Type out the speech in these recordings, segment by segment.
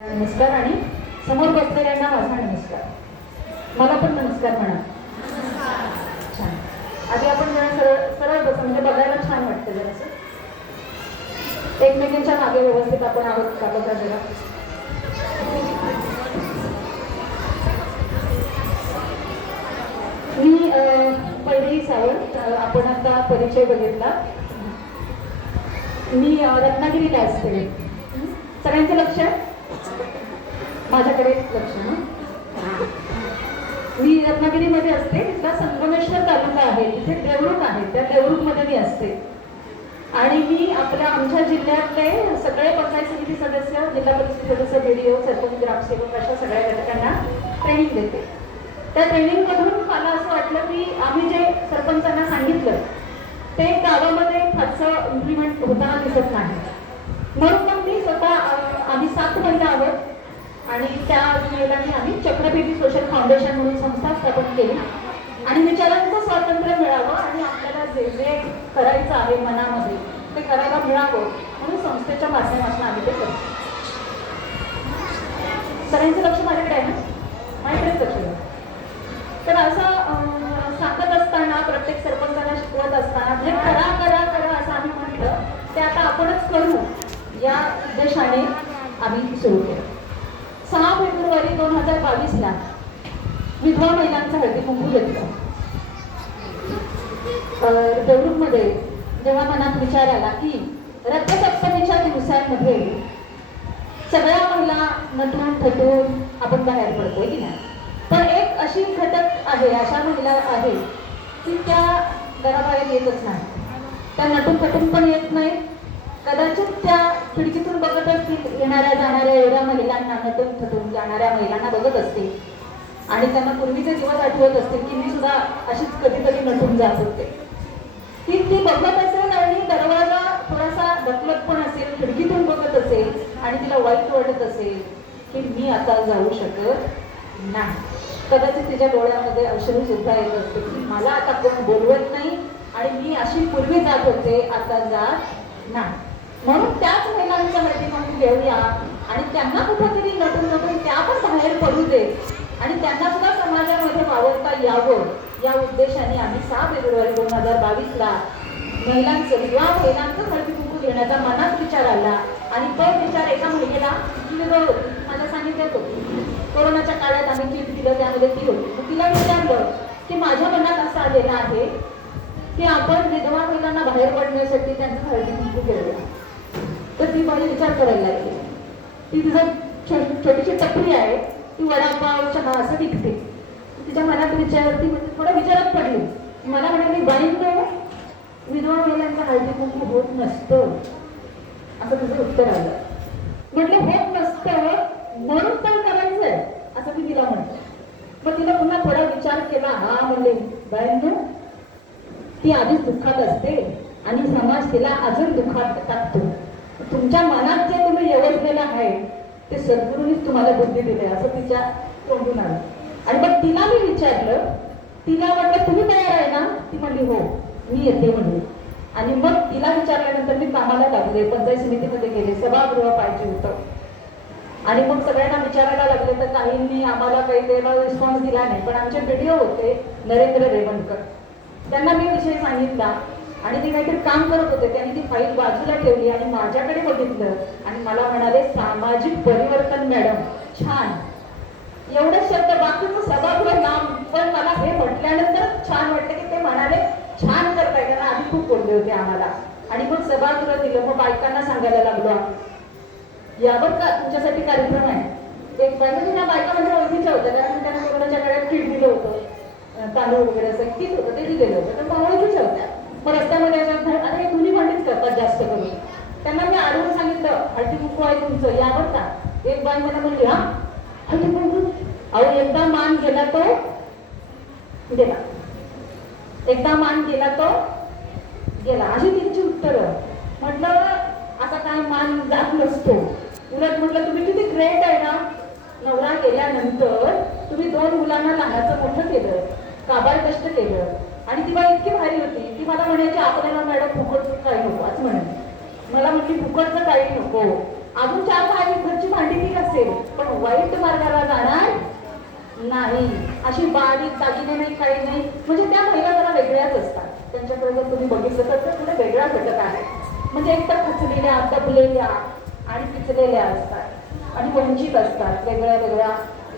नमस्कार आणि समोर बसलेल्यांना माझा नमस्कार. मला पण नमस्कार म्हणा. छान. आधी आपण जरा सरळ बस म्हणजे बघायला छान वाटतं जरासं. एकमेकांच्या मागे व्यवस्थित आपण आहोत का बघा जरा. मी पहिली सावंत. आपण आता परिचय बघितला. मी रत्नागिरीला असते. सगळ्यांचं लक्ष माझ्याकडे लक्ष ना. मी रत्नागिरीमध्ये असते. तिथला संगमेश्वर तालुका आहे, तिथे देवरुख आहे, त्या देवरुखमध्ये मी असते. आणि मी आमच्या जिल्ह्यातले सगळे पंचायत समिती सदस्य, जिल्हा परिषद सदस्य, BDO, सरपंच, ग्रामसेवक अशा सगळ्या घटकांना ट्रेनिंग देते. त्या ट्रेनिंगमधून मला असं वाटलं की आम्ही जे सरपंचांना सांगितलं ते गावामध्ये फारसं इम्प्लिमेंट होताना दिसत नाही. म्हणून मग मी स्वतः आम्ही 7 महिला आहोत आणि त्या महिलांनी आम्ही चक्रबेबी सोशल फाउंडेशन म्हणून संस्था स्थापन केली आणि विचारांचं स्वातंत्र्य मिळावं आणि आपल्याला जे जे करायचं आहे मनामध्ये ते करायला मिळावं म्हणून संस्थेच्या माध्यमातून आम्ही ते करतो. सगळ्यांचं लक्ष माझ्याकडे आहे ना. माझ्याकडेच लक्ष द्या. तर असं सांगत असताना प्रत्येक सरपंचाला शिकवत असताना जे करा करा करा असं आम्ही म्हटलं ते आता आपणच करू या उद्देशाने आम्ही सुरू केलं. 6 फेब्रुवारी 2022ला विधवा महिलांचा हळदी कुंकू घेतलं. देवरुखमध्ये जेव्हा मनात विचार आला की रथसप्तमीच्या दिवसांमध्ये सगळ्या महिला नटून थटून आपण बाहेर पडतोय की नाही, पण एक अशी घटक आहे, अशा महिला आहे की त्या घराबाहेर येतच नाही. त्या नटून थटून पण येत नाही. कदाचित त्या खिडकीतून बघत असतील येणाऱ्या जाणाऱ्या एवढ्या महिलांना, नटून थटून जाणाऱ्या महिलांना बघत असतील आणि त्यांना पूर्वीचे दिवस आठवत असतील की मी सुद्धा अशीच कधीतरी नटून जात होते. ती बघत असेल आणि दरवाजा थोडासा ढकलत पण असेल, खिडकीतून बघत असेल आणि तिला वाईट वाटत असेल की मी आता जाऊ शकत नाही. कदाचित तिच्या डोळ्यामध्ये अश्रू सुद्धा येत असते की मला आता कोण बोलवत नाही आणि मी अशी पूर्वी जात होते आता जात नाही. म्हणून त्याच महिलांच्या हळदी कुंकू घेऊया आणि त्यांना कुठेतरी नटून नटून त्या पण बाहेर पडू दे आणि त्यांना सुद्धा समाजामध्ये वावरता यावं या उद्देशाने आम्ही 6 फेब्रुवारी 2022ला विधवा महिलांचं हळदी कुंकू घेण्याचा मनात विचार आला. आणि तो विचार एका महिलेला मला सांगितलं होती. कोरोनाच्या काळात आम्ही किट दिलं, त्यामध्ये ती होती. मग तिला विचारलं की माझ्या मनात असं आलेलं आहे की आपण विधवा महिलांना बाहेर पडण्यासाठी त्यांचं हळदी कुंकू घेऊया. तर ती बाई विचार करायला लागली. ती तिचं छोटीशी टपरी आहे, ती वडापाव चहा असं विकते. तिच्या मनात विचार, ती थोडा विचारात पडली. मला म्हणाली बाई विधवा महिलांचा हळदी कुंकू होत नसतं असं तिचं उत्तर आलं. म्हटलं होत नसतं म्हणून तर करायचंय असं मी तिला म्हटलं. मग तिला पुन्हा थोडा विचार केला. हा म्हणले बाई ती आधीच दुःखात असते आणि समाज तिला अजून दुःखात टाकतो. तुमच्या मनात जे तुम्ही व्यवस्थेला आहे ते सद्गुरूंनीच तुम्हाला बुद्धी दिली असं तिच्या तोंडून आलं. आणि मग तिला मी विचारलं, तिला म्हटलं तुम्ही तयार आहे ना? ती म्हणली हो मी येते म्हणली. आणि मग तिला विचारल्यानंतर मी कामाला लागले, पंचायत समितीमध्ये गेले, सभागृह पाहिजे होतं. आणि मग सगळ्यांना विचारायला लागले तर काहींनी आम्हाला काही त्याला रिस्पॉन्स दिला नाही. पण आमचे BDO होते नरेंद्र रेवणकर, त्यांना मी विषय सांगितला आणि ते काहीतरी काम करत होते. त्यांनी ती फाईल बाजूला ठेवली आणि माझ्याकडे बघितलं आणि मला म्हणाले सामाजिक परिवर्तन मॅडम छान. एवढे शब्द, बाकीचं सभागृह नाम, पण मला हे म्हटल्यानंतर छान वाटतं की ते म्हणाले छान करताय. त्यांना आधी खूप बोलले होते आम्हाला. आणि मग सभागृह दिलं. मग बायकांना सांगायला लागलो यावर का तुमच्यासाठी कार्यक्रम आहे. एक बायका त्या बायका म्हणजे ओळखीच्या होत्या, कारण त्यांना कोरोनाच्या काळात किट दिलं होतं, तांदूळ वगैरे असं किट होतं ते दिलेलं होतं. तर मग ओळखीच्या होत्या. मग रस्त्यामध्ये अरे हे दोन्ही भांडीच करतात जास्त करून. त्यांना मी आडवून सांगितलं हळदी कुंकू आहे तुमचं यावर का. एक बाई मला म्हणली हा हळदी कुंकू. अहो एकदा मान गेला तो गेला, एकदा मान गेला तो गेला अशी तिची उत्तरं. म्हटलं असा काय मान जात नसतो. उलट म्हटलं तुम्ही किती ग्रेट आहे ना. नवरा गेल्यानंतर तुम्ही 2 मुलांना लहानाचं मोठं केलं, काबाड कष्ट केलं. आणि ती बाई इतकी भारी होती. ती मला म्हणायची आपल्याला मॅडम फुकटचं काही नको असं म्हणायची. मला म्हटली फुकटचं काही नको. अजून 4 घरची भांडी ती असेल पण वाईट मार्गाला जाणार नाही. अशी बारीक दागिने नाही, काही नाही. म्हणजे त्या महिला जरा वेगळ्याच असतात. त्यांच्याकडे जर तुम्ही बघितलं तर थोडा वेगळा घटक आहे. म्हणजे एक तर खचलेल्या, दबलेल्या आणि पिचलेल्या असतात आणि वंचित असतात. वेगळ्या वेगळ्या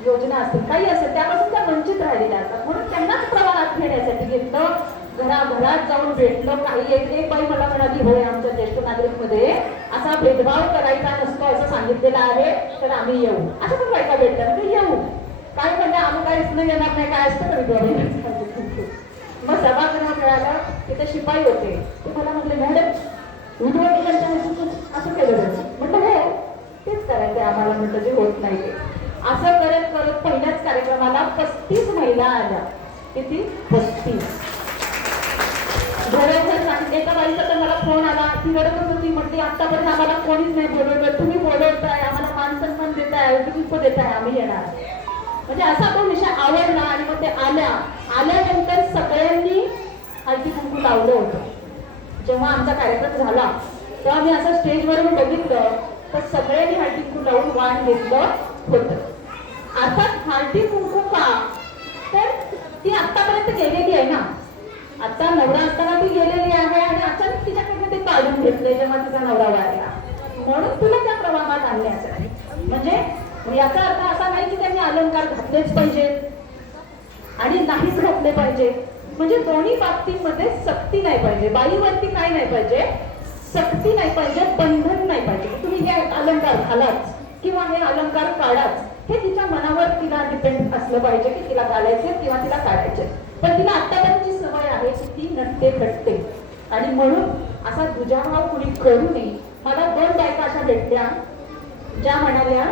योजना असतील, काही असेल, त्यापासून त्या वंचित राहिलेल्या असतात. म्हणून त्यांनाच प्रवाहात घेण्यासाठी घेतलं, घराघरात जाऊन भेटलं. काही एक बाई मला म्हणाली, होय आमच्या ज्येष्ठ नागरिकमध्ये असा भेदभाव करायचा नसतो असं सांगितलेलं आहे, तर आम्ही येऊ. असं पण बायका भेटल्या, म्हणजे येऊ काय म्हणजे आम्ही काय इसणं येणार नाही, काय असतं का विधवा. मग सभागृह मिळालं, तिथे शिपाई होते. ते मला म्हटले, मॅडम विधवा असं केलं म्हटलं हो तेच करायचंय आम्हाला. म्हटलं जे होत नाही ते. असं करत करत पहिल्याच कार्यक्रमाला 35 महिला आल्या. किती? 35. घरोघर सांगितलं. एका बाईचा तर मला फोन आला, ती रडतच होती. म्हटली आतापर्यंत आम्हाला कोणीच नाही बोलवलं, तुम्ही बोलवताय, आम्हाला मान सन्मान देताय, उप देताय, आम्ही येणार. म्हणजे असा तो विषय आवडला. आणि मग ते आल्यानंतर सगळ्यांनी हळदी कुंकू लावलं होतं. जेव्हा आमचा कार्यक्रम झाला तेव्हा मी असं स्टेजवरून बघितलं तर सगळ्यांनी हळदी कुंकू लावून वाण घेतलं होतं. अर्थात हळदी कुंकू का, तर ती आतापर्यंत गेलेली आहे ना. आता नवरा असताना ती गेलेली आहे आणि अचानक तिच्याकडनं ते काढून घेतले जेव्हा तिचा नवरा वाढला, म्हणून तुला त्या प्रवाहात आणण्यासाठी. म्हणजे याचा अर्थ असा नाही की त्यांनी अलंकार घातलेच पाहिजेत आणि नाहीच घातले पाहिजे. म्हणजे दोन्ही बाबतीमध्ये सक्ती नाही पाहिजे. बाईवरती काय नाही पाहिजे, सक्ती नाही पाहिजे, बंधन नाही पाहिजे. तुम्ही हे अलंकार घालाच किंवा हे अलंकार काढाच, हे तिच्या मनावर तिला डिपेंड असलं पाहिजे की तिला घालायचे किंवा तिला काढायचे. पण तिला आतापर्यंतची सवय आहे की ती नटते खटते आणि म्हणून असा दुजाभाव कुणी करू नये. मला 2 बायका अशा भेटल्या ज्या म्हणाल्या,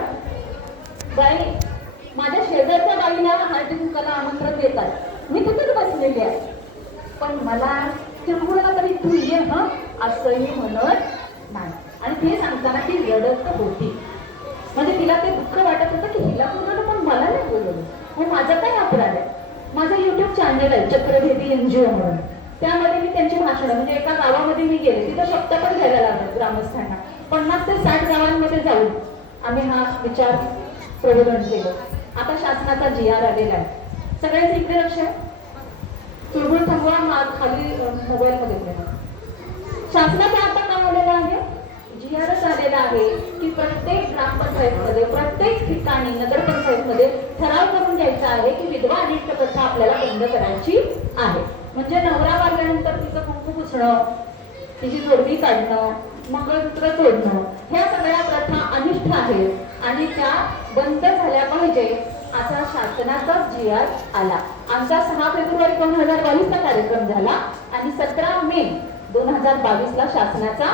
बाई माझ्या शेजारच्या बाईला हळदी कुंकाला आमंत्रण देतात, मी तिथेच बसलेली आहे, पण मला तिरगुळला तरी तू ये ह असंही म्हणत नाही. आणि ते सांगताना ती रडत होती. म्हणजे तिला ते दुःख वाटत होतं की हिला बोलवलं पण मला नाही बोलवलं. मग माझं काय अपराध आहे. माझं युट्यूब चॅनल आहे चक्रभेदी NGO म्हणून. त्यामध्ये मी त्यांची भाषणं, म्हणजे एका गावामध्ये मी गेले, तिथं शब्द पण घ्यायला लागले ग्रामस्थांना. 50 ते 60 गावांमध्ये जाऊन आम्ही हा विचार प्रबोधन केलं. आता शासनाचा GR आलेला आहे. सगळ्यांचं इकडे लक्ष आहे. चुळबुळ थांबवा खाली मोबाईलमध्ये. शासनाचा आता काय आलेलं आहे, GRच आलेला आहे की प्रत्येक ग्रामपंचायतमध्ये, प्रत्येक ठिकाणी नगरपंचायतमध्ये ठराव करून घ्यायचा आहे की विधवा अनिष्ट प्रथा आपल्याला बंद करायची आहे. म्हणजे नवरा वारल्यानंतर तिचं कुंकू पुसणं, तिची जोडवी काढणं, मंगळसूत्र तोडणं, ह्या सगळ्या प्रथा अनिष्ट आहेत आणि त्या बंद झाल्या पाहिजे असा शासनाचा GR आला. आमचा 6 फेब्रुवारी 2022 चा कार्यक्रम झाला आणि 17 मे 2022 ला शासनाचा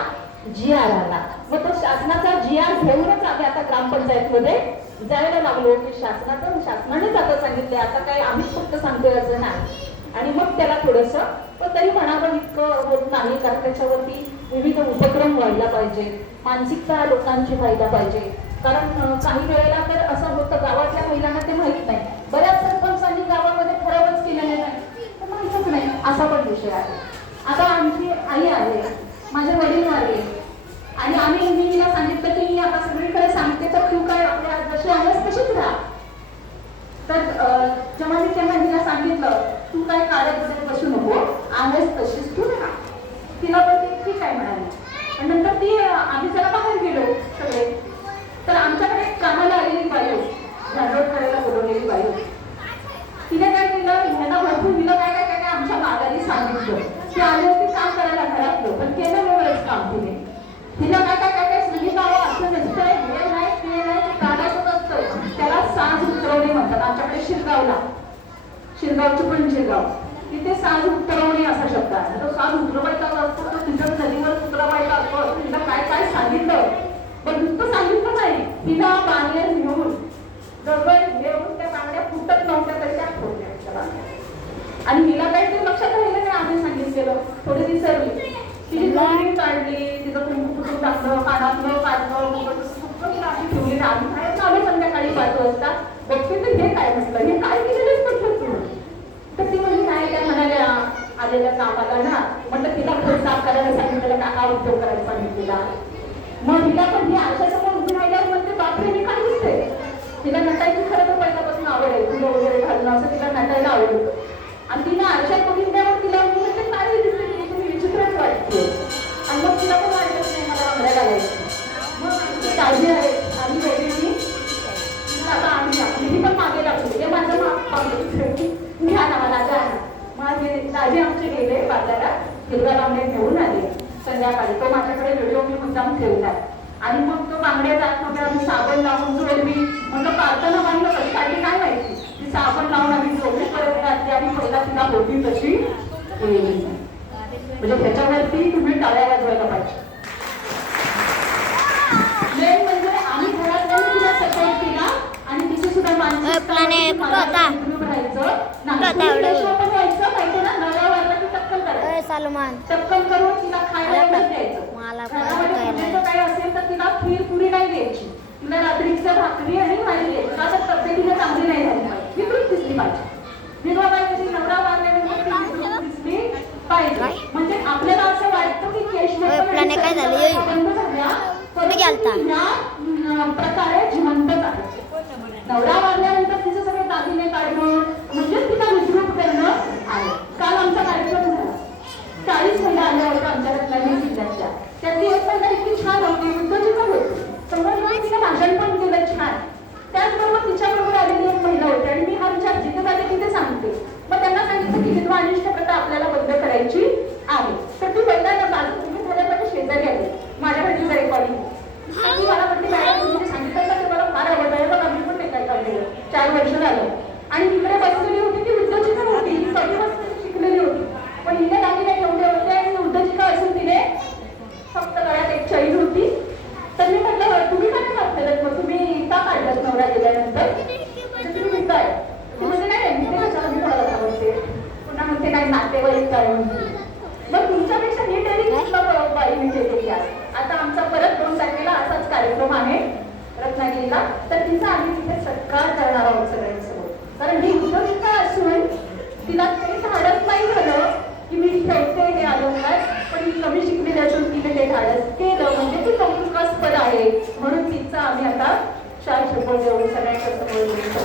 GR आला. मग तो शासनाचा GR घेऊनच आम्ही आता ग्रामपंचायतमध्ये जायला लागलो की शासनानेच आता सांगितले, आता काय आम्हीच फक्त सांगतोय असं नाही. आणि मग त्याला थोडंसं, पण तरी म्हणावं इतकं होत नाही, कारण त्याच्यावरती विविध उपक्रम व्हायला पाहिजे, मानसिकता लोकांची व्हायला पाहिजे. कारण काही वेळेला तर असं होतं गावातल्या महिलांना ते माहीत नाही. बऱ्याच सरपंचांनी गावामध्ये ठरावच केलेले नाही, तर माहीतच नाही, असा पण विषय आहे. आता आमची आई आहे, माझे वडील आहे आणि मी तिला सांगितलं की मी आता सगळीकडे सांगते तर तू काय आपल्या जशी आहेस तशीच राहा. तर जेव्हा मी त्यांना तिला सांगितलं तू काय काळ्यामध्ये बसू नको, आहेस तशीच तू राहा, तिला पण ती ठीक आहे म्हणाली. आणि नंतर ती आम्ही जरा बाहेर गेलो सगळे, तर आमच्याकडे कामाला आलेली बाई झाडलोट करायला बोलवलेली बाई, तिने काय केलं, ह्यांना भरपूर दिलं, काय काय काय आमच्या मागाने सांगितलं की आले होते काम करायला घरातलं, पण केलं वेगळंच काम तिने. तिला काय काय काय काय सांगितलं, असं नसतंय, हे नाही ते नाही, ते काढायचं नसतं, त्याला साज उतरवणे म्हणतात. आमच्याकडे शिरगावची पण शिरगाव, तिथे साज उतरवणे असा शब्द आहे. तो साज उतरवायचा असतो, तो तिच्या नदीवर उतरवायचा असतो. तिला काय काय सांगितलं, पण नुसतं सांगितलं नाही, तिला बांगड्या घेऊन दगड घेऊन त्या बांगड्या फुटत नव्हत्या तरी त्या फोडल्या. आणि तिला काही ते लक्षात राहिलं नाही, आम्ही सांगितलेलं थोडी विसरली. तिची जोडवी काढली, तिचं कुंकू पुसून टाकलं, कानातलं काढलं, मग सुकं आम्ही ठेवली. आम्ही बाहेर आलो संध्याकाळी 5 वाजता, बघते तर हे काय म्हटलं, हे काय केलेलंच म्हटलं तू. तर ती म्हणजे काय काय म्हणाल्या आलेल्या कामाला ना, म्हटलं तिला घर साफ करायला सांगितलेलं, काका उद्योग करायला सांगितलेला. मग तिला पण ही आरशासमोर उभी राहिल्यावर म्हणते बापरे मी काय दिसते, तिला नटायची खरं तर पहिल्यापासून आवड आहे, फुलं वगैरे घालणं असं तिला नटायला आवडतं. आणि तिने आरशात बघितल्यावर तिला मी म्हटलं साडी दिसते की तुम्ही विचित्रच वाटते. आणि मग तिला पण वाटत नाही मला बांगड्या घालायची. मग काळजी आहे आम्ही वेगळी आता आम्ही पण मागे लागलो हे माझं घ्या ना मला द्या ना. मग दाजी आमचे गेले बाजारात हिरव्या बांगड्या घेऊन आले संध्याकाळी. तो माझ्याकडे व्हिडिओ मी मुद्दाम ठेवला आणि मग तो बांगड्या जात नव्हत्या आम्ही साबण लावून जोडली. म्हणलं काढताना बांधलं कशी काढली काय माहिती. ती साबण लावून आम्ही जोडली परत घातली आणि पहिला तिला होती तशी म्हणजे त्याच्यावरती तुम्ही टाळ्या वाजवायला पाहिजे. मेन म्हणजे आम्ही घरात जाऊन तिला सपोर्ट केला आणि तिची सुद्धा मानसिक टक्कल करून तिला खायला द्यायचं. काय असेल तर तिला खीर पुरी नाही द्यायची. तिला रात्रीचं भाकरी आणि भाजी द्यायची. का तर तब्येतीला चांगली नाही झाली पाहिजे, विकृत दिसली पाहिजे. विधवा बायकोची नवरा वारल्यानंतर दिसली पाहिजे. म्हणजे आपल्याला असं वाटतं की केश बंद झाल्या प्रकारे जिवंतच आहे. नवरा वारल्यानंतर तिचे सगळे दागिने काढणं म्हणजे तिला विद्रूप करणं आहे. काल आमचा कार्यक्रम झाला, 40 महिला आल्या होत्या आमच्या रत्नागिरी जिल्ह्याच्या. त्यातली एक महिला इतकी छान होती, उद्योजिका होती, समोर तिने भाषण पण केलं छान. त्याचबरोबर तिच्याबरोबर आलेली एक महिला होती आणि मी हा विचार जिथे जाते तिथे सांगते. मग त्यांना सांगितलं की विधवा अनिष्ट प्रथा आपल्याला बंद करायची आहे. तर ती महिला बाजू तुम्ही झाल्यापासून शेजारी आली माझ्या भेटीचं रेकॉर्डिंग. ती मला म्हटली मॅडम तुम्ही सांगितलं का तुम्हाला फार आवडत आहे बघा मी पण ते काय काढलेलं 4 वर्ष झालं. आणि तिकडे बसलेली होती ती उद्योजिका होती, ती कमी बसलेली शिकलेली होती. पण हिने दागिने ठेवले होते आणि उद्योजिका असून तिने फक्त गळ्यात एक चैन होती. तर मी म्हटलं तुम्ही काय घातलेलं मग तुम्ही का काढलं नवरा गेल्यानंतर तुम्ही काय ती म्हणजे नाही मी ते कशाला मी कोणाला आवडते पुन्हा म्हणते नाही नातेवाईक काय म्हणते. मग तुमच्यापेक्षा नीट बाईने केलेली आहे. आता आमचा परत 2 तारखेला असाच कार्यक्रम आहे रत्नागिरीला. तर तिचा आम्ही तिथे सत्कार करणार आहोत सगळ्यांसमोर. कारण ही उद्योजिका असून तिला ते धाडस नाही झालं की मी ठेवते हे अलंकार, पण ही कमी शिकलेली असून तिने ते धाडस केलं म्हणजे ती कौतुकास्पद आहे. म्हणून तिचा आम्ही आता शाल शपथ देऊन सगळ्यांच्या समोर देऊ शकतो.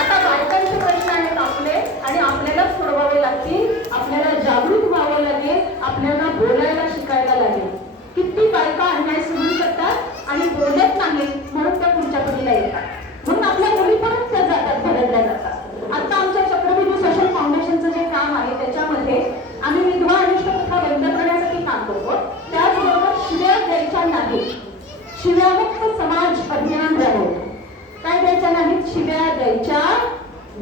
आता बायकांचे प्रश्न आहेत आपले आणि आपल्याला सोडवावे लागतील. आपल्याला जागृत व्हावं लागेल, आपल्याला बोलायला शिकायला लागेल. किती बायका अन्याय सहन करतात आणि बोलत नाही म्हणून त्या पुढच्या पिढीला येतात. म्हणून आपल्या मुली परत त्या जातात, भरडल्या जातात. आता आमच्या चक्रबिंदू सोशल फाउंडेशनचं जे काम आहे त्याच्यामध्ये आम्ही विधवा अनिष्ट प्रथा बंद करण्यासाठी काम करतो. त्याचबरोबर शिव्या द्यायच्या नाही, शिव्यामुक्त समाज अभियान राबवतो. काय द्यायच्या नाहीत, शिव्या द्यायच्या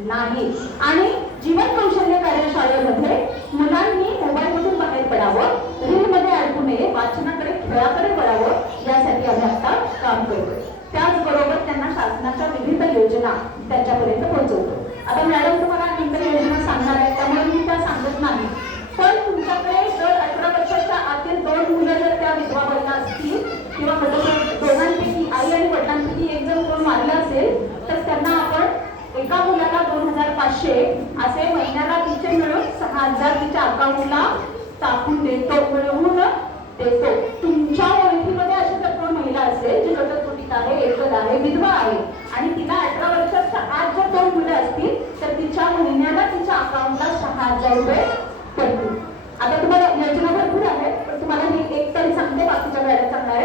नाही. आणि जीवन कौशल्य कार्यशाळेमध्ये मुलांनी मोबाईलमधून बाहेर पडावं, रीलमध्ये अडकू नये, वाचनाकडे खेळाकडे वळावं यासाठी आम्ही आता काम करतोय. त्याचबरोबर त्यांना शासनाच्या विविध योजना त्यांच्यापर्यंत पोहोचवतो. आता मॅडम तुम्हाला नंतर योजना सांगणार आहे त्यामुळे मी त्या सांगत नाही. पण तुमच्याकडे जर 18 वर्षाच्या आतील 2 मुलं जर त्या विधवा महिला असतील किंवा दोघांपैकी आई आणि वडिलांपैकी एक जर कोण मारलं असेल तर त्यांना आपण एका मुलाला 2500 असे महिन्याला तिचे मिळून 6000 तिच्या अकाउंटला टाकून मिळवून देतो. तुमच्या ओळखीमध्ये अशी जर कोण महिला असेल जी गटकुटीत आहे, एकल आहे, विधवा आहे आणि तिला 18 वर्षाच्या आत जर 2 मुलं असतील तर तिच्या महिन्याला तिच्या अकाउंटला 6000 रुपये